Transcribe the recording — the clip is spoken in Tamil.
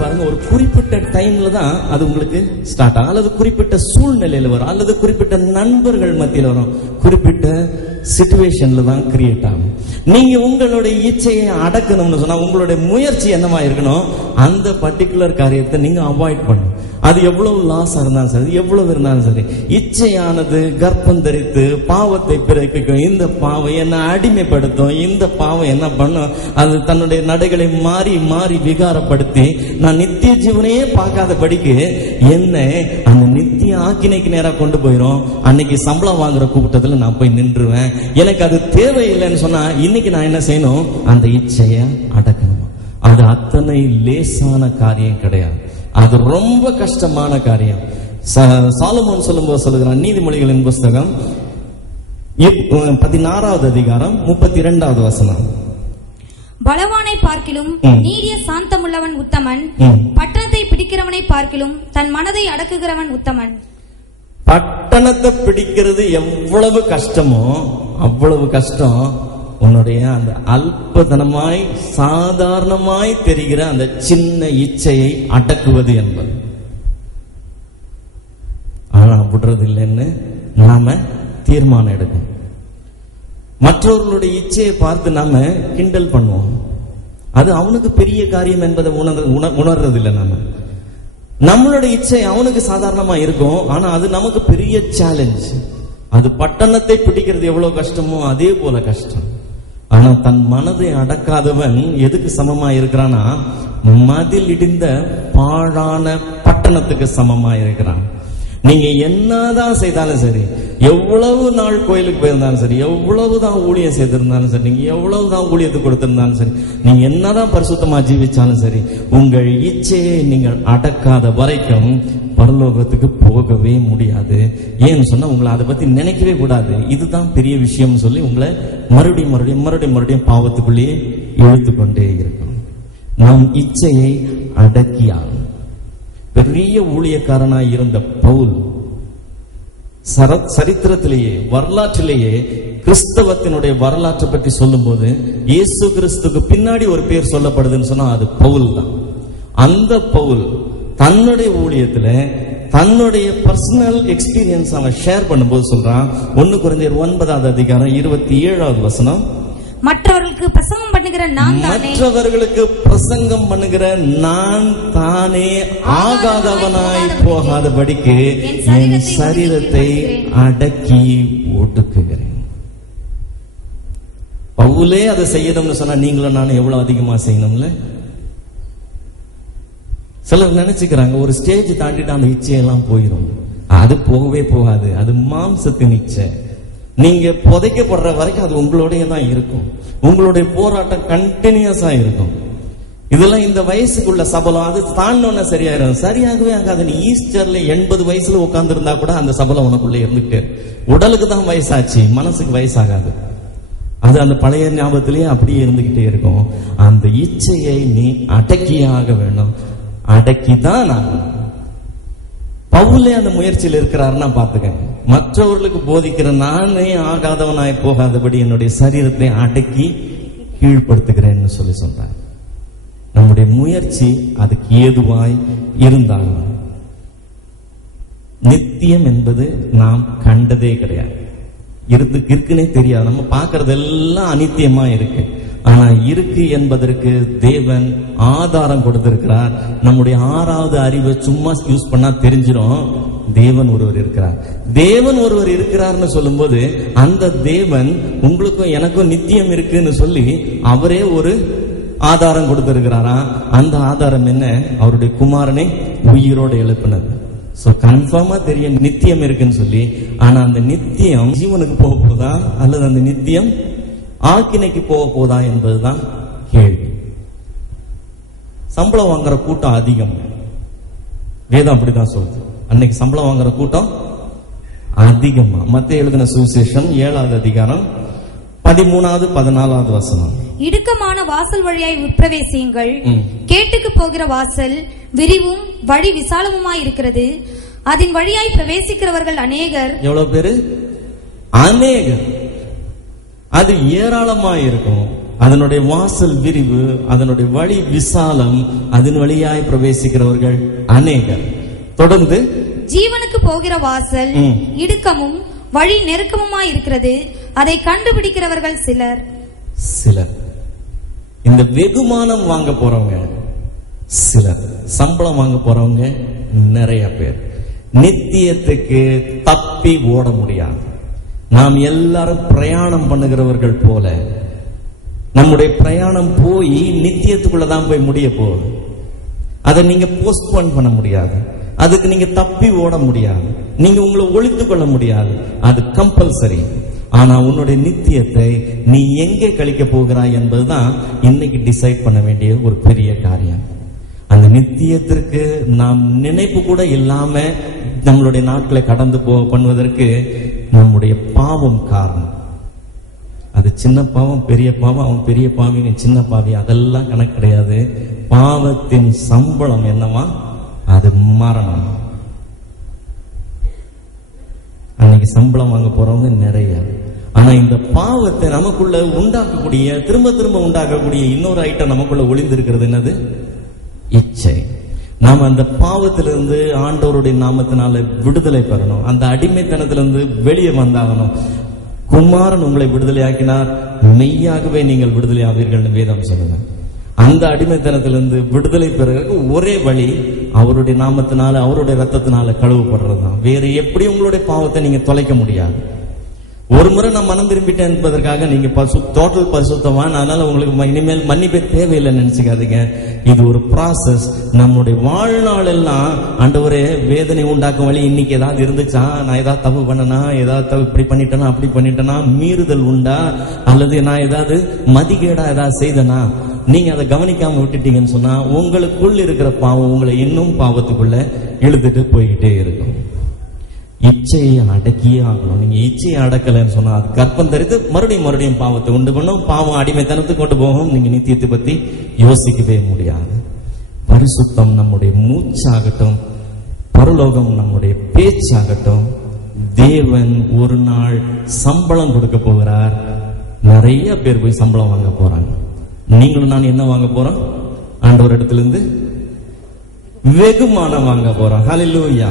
பாருங்க, ஒரு குறிப்பிட்ட டைம்ல தான் அது உங்களுக்கு ஸ்டார்ட் ஆகும், அல்லது குறிப்பிட்ட சூழ்நிலையில வரும், அல்லது குறிப்பிட்ட நண்பர்கள் மத்தியில் வரும், குறிப்பிட்ட சிச்சுவேஷன்ல தான் கிரியேட் ஆகும். நீங்க உங்களுடைய இச்சையை அடக்கணும்னு சொன்னா உங்களுடைய முயற்சி என்னவா இருக்கணும், அந்த பர்டிகுலர் காரியத்தை நீங்க அவாய்ட் பண்ணணும். அது எவ்வளவு லாஸ் இருந்தாலும் சரி, எவ்வளவு இருந்தாலும் சரி, இச்சையானது கர்ப்பம் தரித்து பாவத்தை பிறப்பிக்கும். இந்த பாவம் என்ன அடிமைப்படுத்தும், இந்த பாவம் என்ன பண்ணும், அது தன்னுடைய நடைகளை மாறி மாறி விகாரப்படுத்தி நான் நித்திய ஜீவனையே பார்க்காத படிக்கு என்ன அந்த நித்திய ஆக்கினைக்கு நேரா கொண்டு போயிடும். அன்னைக்கு சம்பளம் வாங்குற கூட்டத்துல நான் போய் நின்றுவேன். எனக்கு அது தேவையில்லைன்னு சொன்னா இன்னைக்கு நான் என்ன செய்யணும், அந்த இச்சைய அடக்கணும். அது அத்தனை லேசான காரியம் கிடையாது, அது ரொம்ப கஷ்டமான காரியம். சாலமோன் சொல்லும்போது சொல்லுகிறான், நீதிமொழிகளின் புஸ்தகம் 16வது அதிகாரம் 32வது வசனம். பலவானை பார்க்கிலும் நீடிய சாந்தமுள்ளவன் உத்தமன், பட்டணத்தை பிடிக்கிறவனை பார்க்கிலும் தன் மனதை அடக்குகிறவன் உத்தமன். பட்டணத்தை பிடிக்கிறது எவ்வளவு கஷ்டமோ அவ்வளவு கஷ்டம் உன்னுடைய அந்த அல்பதனமாய் சாதாரணமாய் தெரிகிற அந்த சின்ன இச்சையை அடக்குவது என்பது. ஆனா விடுறது இல்லைன்னு நாம தீர்மானம் எடுக்கணும். மற்றவர்களுடைய இச்சையை பார்த்து நாம கிண்டல் பண்ணுவோம், அது அவனுக்கு பெரிய காரியம் என்பதை உணர்றது இல்லை. நம்மளுடைய இச்சை அவனுக்கு சாதாரணமா இருக்கும், ஆனா அது நமக்கு பெரிய சேலஞ்ச். அது பட்டணத்தை பிடிக்கிறது எவ்வளவு கஷ்டமோ அதே போல கஷ்டம். ஆனா தன் மனதை அடக்காதவன் எதுக்கு சமமா இருக்கிறானா, மதில் இடிந்த பாழான பட்டணத்துக்கு சமமா இருக்கிறான். நீங்க என்னதான் செய்தாலும் சரி, எவ்வளவு நாள் கோயிலுக்கு போயிருந்தாலும் சரி, எவ்வளவுதான் ஊழியம் செய்திருந்தாலும் சரி, நீங்க எவ்வளவுதான் ஊழியத்துக்கு கொடுத்திருந்தாலும் சரி, நீங்க என்னதான் பரிசுத்தமா ஜீவிச்சாலும் சரி, உங்கள் இச்சையை நீங்கள் அடக்காத வரைக்கும் பரலோகத்துக்கு போகவே முடியாது. ஏன்னு சொன்னா உங்களை அதை பத்தி நினைக்கவே கூடாது. இதுதான் பெரிய விஷயம் சொல்லி உங்களை மறுபடியும் மறுபடியும் மறுபடியும் மறுபடியும் பாவத்துக்குள்ளேயே இழுத்து கொண்டே இருக்கும். நம் இச்சையை அடக்கியாகும். பெரிய ஊழியக்காரனாய் இருந்த பவுல் சரித்திரத்திலேயே வரலாற்றிலேயே கிறிஸ்தவத்தினுடைய வரலாற்றை பற்றி சொல்லும் போது இயேசு கிறிஸ்துக்கு பின்னாடி ஒரு பேர் சொல்லப்படுதுன்னு சொன்னா அது பவுல் தான். அந்த பவுல் தன்னுடைய ஊழியத்துல தன்னுடைய பர்சனல் எக்ஸ்பீரியன்ஸ் அவன் ஷேர் பண்ணும்போது சொல்றான். 1 கொரிந்தியர் 9வது அதிகாரம் 27வது வசனம். மற்றவர்களுக்கு பிரசங்கம் பண்ணுகிற நான் தானே ஆகாதவனாய் போகாதபடிக்கு என் சரீரத்தை அடக்கி ஒடுக்குகிறேன். பவுலே அதை செய்யணும்னு சொன்னா நீங்களும் நானும் எவ்வளவு அதிகமா செய்யணும்ல. சிலர் நினைச்சுக்கிறாங்க ஒரு ஸ்டேஜ் தாண்டிட்டு அந்த இச்சையெல்லாம் போயிடும். அது போகவே போகாது. அது மாம்சத்தின் இச்சை. நீங்க புதைக்கப்படுற வரைக்கும் அது உங்களுடைய தான் இருக்கும். உங்களுடைய போராட்டம் கண்டினியூஸா இருக்கும். இதெல்லாம் இந்த வயசுக்குள்ள சபலம். அது தாண்டோன்னு சரியாயிரும். சரியாகவே ஆகாது. நீ ஈஸ்டர்ல 80 வயசுல உட்கார்ந்து இருந்தா கூட அந்த சபலம் உனக்குள்ள இருந்துகிட்டே. உடலுக்கு தான் வயசாச்சு, மனசுக்கு வயசாகாது. அது அந்த பழைய ஞாபகத்திலேயே அப்படியே இருந்துகிட்டே இருக்கும். அந்த இச்சையை நீ அடக்கியாக வேணும். அடக்கிதான் ஆகணும். பவுலே அந்த முயற்சியில் இருக்கிறாருன்னா பாத்துக்க. மற்றவர்களுக்கு போதிக்கிற நானே ஆகாதவனாய் போகாதபடி என்னுடைய சரீரத்தை அடக்கி கீழ்படுத்துகிறேன்னு சொல்லி சொல்றார். நம்முடைய முயற்சி அதுக்கு ஏதுவாய் இருந்தாலும் நித்தியம் என்பது நாம் கண்டதே கிடையாது. இருக்குன்னே தெரியாது. நம்ம பார்க்கறது எல்லாம் அனித்தியமா இருக்கு. ஆனா இருக்கு என்பதற்கு தேவன் ஆதாரம் கொடுத்திருக்கிறார். நம்முடைய 6வது அறிவை சும்மா யூஸ் பண்ணா தெரிஞ்சிடும். தேவன் ஒருவர் இருக்கிறார். தேவன் ஒருவர் இருக்கிறார்னு சொல்லும் போது அந்த தேவன் உங்களுக்கும் எனக்கும் நித்தியம் இருக்குன்னு சொல்லி அவரே ஒரு ஆதாரம் கொடுத்திருக்கிறாரா. அந்த ஆதாரம் என்ன? அவருடைய குமாரனை உயிரோடு எழுப்பினது. சோ கன்ஃபார்மா தெரியும் நித்தியம் இருக்குன்னு சொல்லி. ஆனா அந்த நித்தியம் ஜீவனுக்கு போக போதா அல்லது அந்த நித்தியம் ஆக்கினைக்கு போக போதா என்பதுதான் கேள்வி. சம்பளம் வாங்குற கூட்டம் அதிகம். வேதம் அப்படிதான் சொல்லுது. அன்னைக்கு சம்பளம் வாங்குற கூட்டம் அதிகமா. மத்தேயு எழுதின சுவிசேஷம் 7வது அதிகாரம் 13வது 14வது வசனம். இடுக்கமான வாசல் வழியாய் உட்பிரவேசியுங்கள். கேட்டுக்கு போகிற வாசல் விரிவும் வழி விசாலமுமாய் இருக்கிறது. அதன் வழியாய் பிரவேசிக்கிறவர்கள் அநேகர். எவ்வளவு பேரு? அநேகர். அது ஏராளமா இருக்கும். அதனுடைய வாசல் விரிவு, அதனுடைய வழி விசாலம், அதன் வழியாய் பிரவேசிக்கிறவர்கள் அநேகர். தொடர்ந்து ஜீவனுக்கு போகிற வாசல் இடுக்கமும் வழி நெருக்கமுமா இருக்கிறது, அதை கண்டுபிடிக்கிறவர்கள் சிலர். இந்த வெகுமானம் வாங்க போறவங்க சிலர், சம்பளம் வாங்க போறவங்க நிறைய பேர். நித்தியத்துக்கு தப்பி ஓட முடியாது. நாம் எல்லாரும் பிரயாணம் பண்ணுகிறவர்கள் போல நம்முடைய பிரயாணம் போய் நித்தியத்துக்குள்ளதான் போய் முடிய போகுது. அதை நீங்க போஸ்ட்போன் பண்ண முடியாது. அதுக்கு நீங்க தப்பி ஓட முடியாது. நீங்க உங்களை ஒழித்துக் கொள்ள முடியாது. அது கம்பல்சரி. ஆனா உன்னுடைய நித்தியத்தை நீ எங்கே கழிக்க போகிறாய் என்பதுதான் இன்னைக்கு டிசைட் பண்ண வேண்டிய ஒரு பெரிய காரியம். அந்த நித்தியத்திற்கு நாம் நினைப்பு கூட இல்லாம நம்மளுடைய நாட்களை கடந்து பண்ணுவதற்கு நம்முடைய பாவம் காரணம். அது சின்ன பாவம், பெரிய பாவம், அவன் பெரிய பாவி, சின்ன பாவி, அதெல்லாம் கணக்கு கிடையாது. பாவத்தின் சம்பளம் என்னவா? அது மரணம். அன்னைக்கு சம்பளம் வாங்க போறவங்க நிறைய. ஆனா இந்த பாவத்தை நமக்குள்ள உண்டாக்கக்கூடிய, திரும்ப திரும்ப உண்டாக்கக்கூடிய இன்னொரு ஐட்டம் நமக்குள்ள ஒளிந்திருக்கிறது. என்னது? இச்சை. நாம அந்த பாவத்திலிருந்து ஆண்டவருடைய நாமத்தினால விடுதலை பெறணும். அந்த அடிமைத்தனத்திலிருந்து வெளியே வந்தாகணும். குமாரன் உங்களை விடுதலை ஆக்கினார், மெய்யாகவே நீங்கள் விடுதலை ஆவீர்கள் வேதம் சொல்லுங்க. அந்த அடிமைத்தனத்திலிருந்து விடுதலை பெறுவதற்கு ஒரே வழி அவருடைய நாமத்தினால, அவருடைய ரத்தத்தினால கழுவப்படுறது தான். வேற எப்படி உங்களுடைய பாவத்தை நீங்க தொலைக்க முடியாது. ஒரு முறை நான் மனம் திரும்பிட்டேன் என்பதற்காக நீங்க டோட்டல் பரிசுத்தவான், அதனால உங்களுக்கு இனிமேல் மன்னிப்பே தேவையில்லைன்னு நினைச்சுக்காதீங்க. இது ஒரு ப்ராசஸ். நம்முடைய வாழ்நாள் எல்லாம் ஆண்டவரே வேதனை உண்டாக்கும் வழி இன்னைக்கு ஏதாவது இருந்துச்சா, நான் ஏதாவது தப்பு பண்ணனா, ஏதாவது இப்படி பண்ணிட்டேனா, அப்படி பண்ணிட்டேனா, மீறுதல் உண்டா, அல்லது நான் ஏதாவது மதிகேடா ஏதாவது செய்தனா, நீங்க அதை கவனிக்காம விட்டுட்டீங்கன்னு சொன்னா உங்களுக்குள்ள இருக்கிற பாவம் உங்களை இன்னும் பாவத்துக்குள்ள இழுத்துட்டு போய்கிட்டே இருக்கும். இச்சையை அடக்கியே ஆகணும். நீங்க இச்சையை அடக்கலன்னு சொன்னா அது கற்பம் தரித்து மறுபடியும் பாவத்தை உண்டு பண்ணும். பாவம் அடிமைத்தனத்துக்கு கொண்டு போகும். நீங்க நித்தியத்தை பத்தி யோசிக்கவே முடியாது. பரிசுத்தம் நம்முடைய மூச்சாகட்டும், பரலோகம் நம்முடைய பேச்சாகட்டும். தேவன் ஒரு நாள் சம்பளம் கொடுக்க போகிறார். நிறைய பேர் போய் சம்பளம் வாங்க போறாங்க. நீங்களும் நான் என்ன வாங்க போறோம்? ஆண்டவர் இடத்துல இருந்து வெகுமானம் வாங்க போறோம். ஹல்லேலூயா.